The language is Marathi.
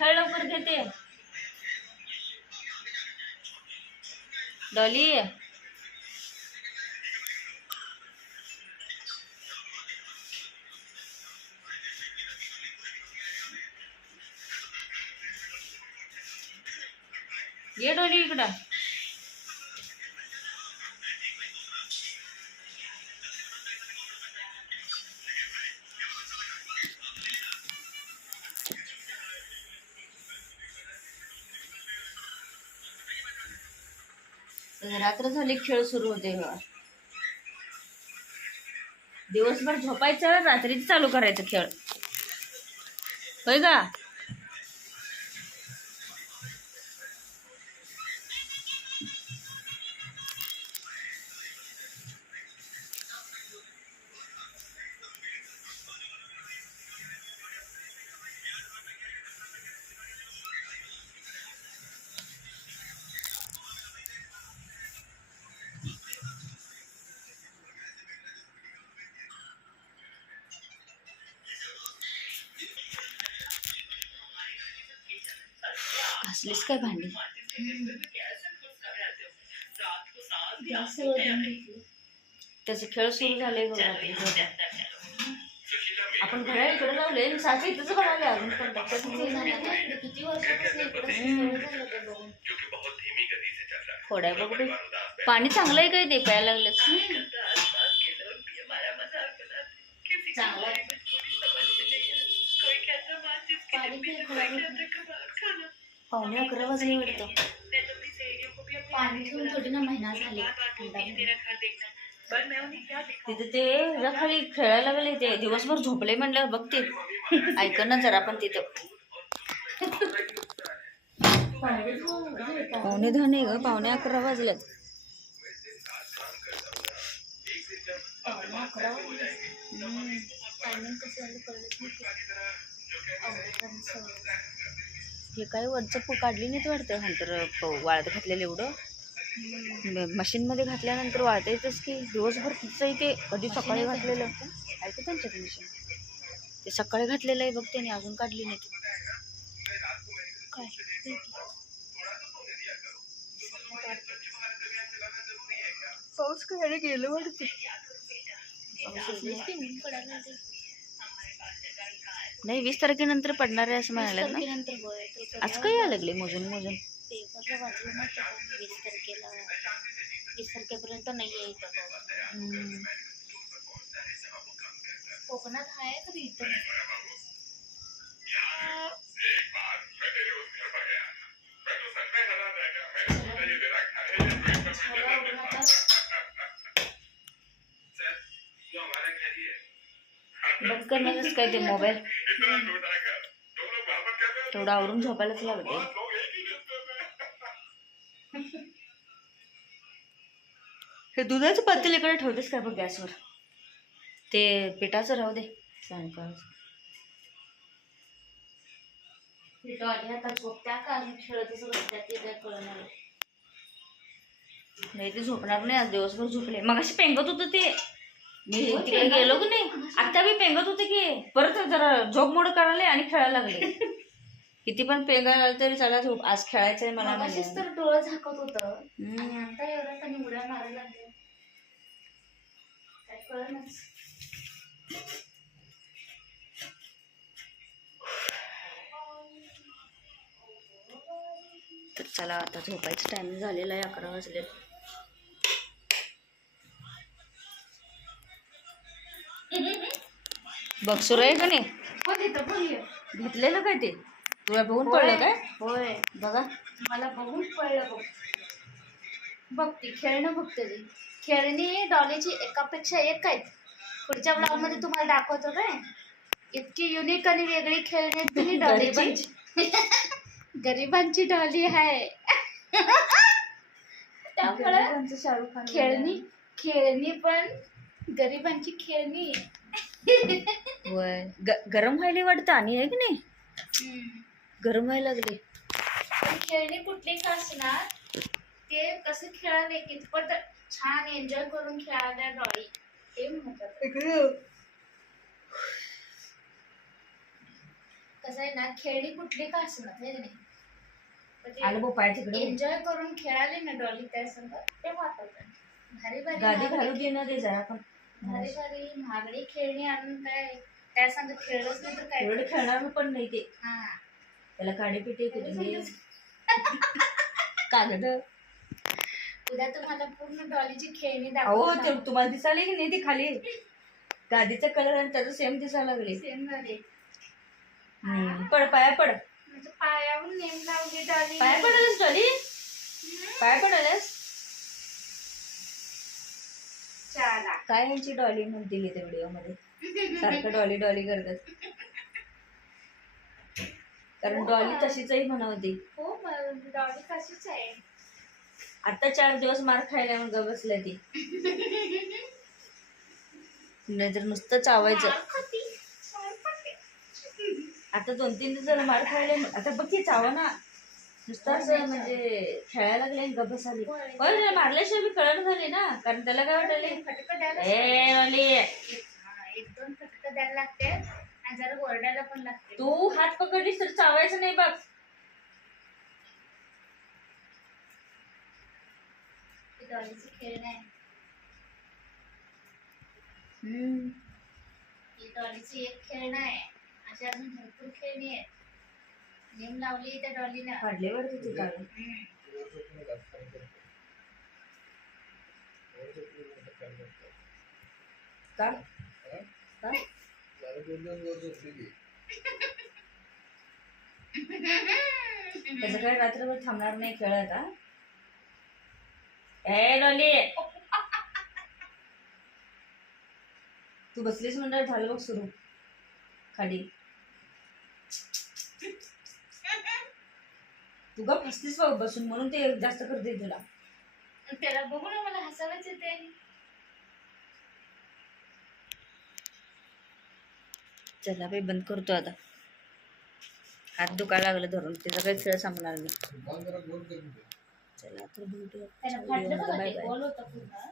खेळ लवकर घेते डॉली. ये डॉली इकडं. रात्र झाली खेळ सुरू होते. दिवसभर झोपायचं, रात्रीच चालू करायचं खेळ, होय का? घासलीस काय भांडी? त्याचे खेळ सुरू झाले. आपण घड्याळ इकडे लावले, सासू इथंच बनवले अजून पण किती वर्षापासून. थोड्या बघ पाणी चांगलं आहे काय ते प्यायला लागलं. पाहुणे 11 वाजले वाटतं. पाणी ठेवून थोडी ना महिना झाले. तिथे ते खाली खेळायला लागले. ते दिवसभर झोपले म्हणलं बघ ते ऐक ना जरा. पण तिथं पाहुणे 10 नाही ग, पाहुणे 11 वाजल्यात. हे काय वरचं काढली नाहीत वाटतं. नंतर वाळत घातलेलं एवढं मशीन मध्ये घातल्यानंतर वाळता येतच की. दिवसभर तिचं ते कधी सकाळी घातलेलं ऐकू त्यांच्यात मशीन. ते सकाळी घातलेलं आहे बघ त्याने, अजून काढली नाही. पाऊस काय गेलं वाटतं. नाही 20 तारखेनंतर पडणार आहे असं म्हणाले ना. आज काय यायला लागले मोजून मोजून. 20 तारखेपर्यंत नाही आहे इथं. कोकणात आहे तरी इथं. बंद करणारच काय ते मोबाईल. तेवढं आवरून झोपायलाच लागते. हे दुधाचं पातेल इकडे ठेवतेस काय बघ गॅसवर. ते पिठाचं राहू दे सायंकाळ. नाही ते झोपणार नाही आज, दिवसभर झोपले. मग अशी पेंगत होतं ते. मी तिकडे गेलो की नाही आता मी पेंगत होते की परत जरा झोप मोड करायला आणि खेळायला लागले. किती पण पेंगायला तरी चला झोप, आज खेळायचंय मला. तर डोळं झाकत होतं आणि आता एवढा उड्या मारायला लागले. काय कळेनाच. तर चला आता झोपायचं टाइम झालेला आहे. 11 वाजले. बघ सुरू आहे का नाही. घेतलेलं काय ते तुला बघून पडलं काय? होय बघा मला बघून पडलं. बघ बघते खेळणं बघते. खेळणी डॉलीची एकापेक्षा एक आहेत. पुढच्या ब्लॉग मध्ये तुम्हाला दाखवतो काय. इतकी युनिक आणि वेगळी खेळणी तुम्ही डॉलीची. गरिबांची डॉली आहे त्यामुळे शाहरुख खान खेळणी पण गरिबांची खेळणी. होय गरम व्हायला वाटतं आणि आहे की नाही. गरम व्हायला लागले. खेळणी कुठली का असणार ते कसं खेळायला कितपत छान एन्जॉय करून खेळायला डॉली हे म्हणतात. कसं आहे ना, खेळणी कुठली का असणार हे नाही, आलं बघ पाय तिकडे एन्जॉय करून खेळाले ना डॉली त्या संग ते वाटत भारी भारी गादी घालू महागडी दे ना ते जरा पण भारी भारी महागडी खेळणी आणून काय त्या संग खेळलंच नाही तर काय एवढं खेळणार पण नाही ते. हा त्याला काडेपिटे कुठे कागद. उद्या तुम्हाला पूर्ण डॉलीची खेळणी अहो दाखवतो ते तुम्हाला दिसायला की नाही ती खाली गादीचा कलर आणि त्याचं सेम दिसायला लागले. सेम झाले. पड पाया पड. म्हणजे पायावरून नेम लावली डॉली. पाया पडायलास डॉली? पाया पडायलास? चला काय यांची डॉली म्हणते त्या व्हिडिओ मध्ये सारखं डॉली डॉली करतात. कारण डॉली तशीचही म्हणावती. हो डॉली कशीच आहे. आता 4 दिवस मार खायला मग बसल्या ती. नाहीतर नुसतं चावायचं. आता 2-3 दिवस झालं मार खायला. आता बघ की चावा ना नुसतं असं म्हणजे खेळायला लागले गबस आली. पण मारल्याशिवाय मी कळण झाली ना, कारण त्याला काय वाटले फटकं द्यायला ए 1-2 फटकं द्यायला लागते आणि जरा ओरडायला पण लागते. तू हात पकडलीस तर चावायचं नाही बघ. डॉलीचं खेळणं आहे. ही डॉलीची एक खेळणं आहे. अशा अजून भरपूर खेळणी आहेत. नेम लावली त्या डॉलीला. काढले वाटत होती काढ. का का त्याचं काय रात्रभर थांबणार नाही खेळत. हा ए डॉली तू बसलीस म्हणणार झालं बघ सुरू खाली. तू का फसलीस बघ बसून म्हणून ते जास्त करते तुला. त्याला बघून मला हसायलाच येते. चला बाई बंद करतो आता. हात दुखायला लागलं धरून. त्याचा काही खेळ संपणार नाही. चला तर भेटूया. त्याला फाटलं बघा ते गोल होतं पूर्ण.